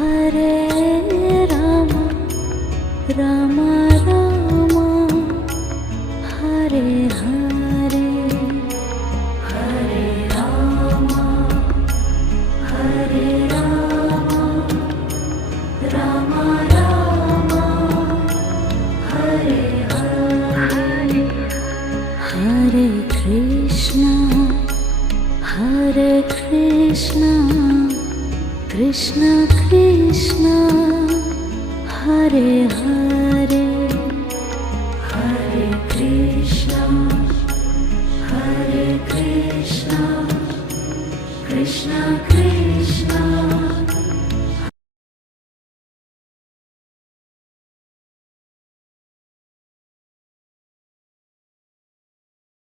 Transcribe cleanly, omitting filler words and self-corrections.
Hare Rama, Rama Rama, Hare Hare, Hare Rama, Hare Rama, Rama Rama, Hare Hare, Hare Krishna, Hare Krishna, Krishna Krishna, Hare Hare, Hare Krishna, Hare Krishna, Krishna Krishna,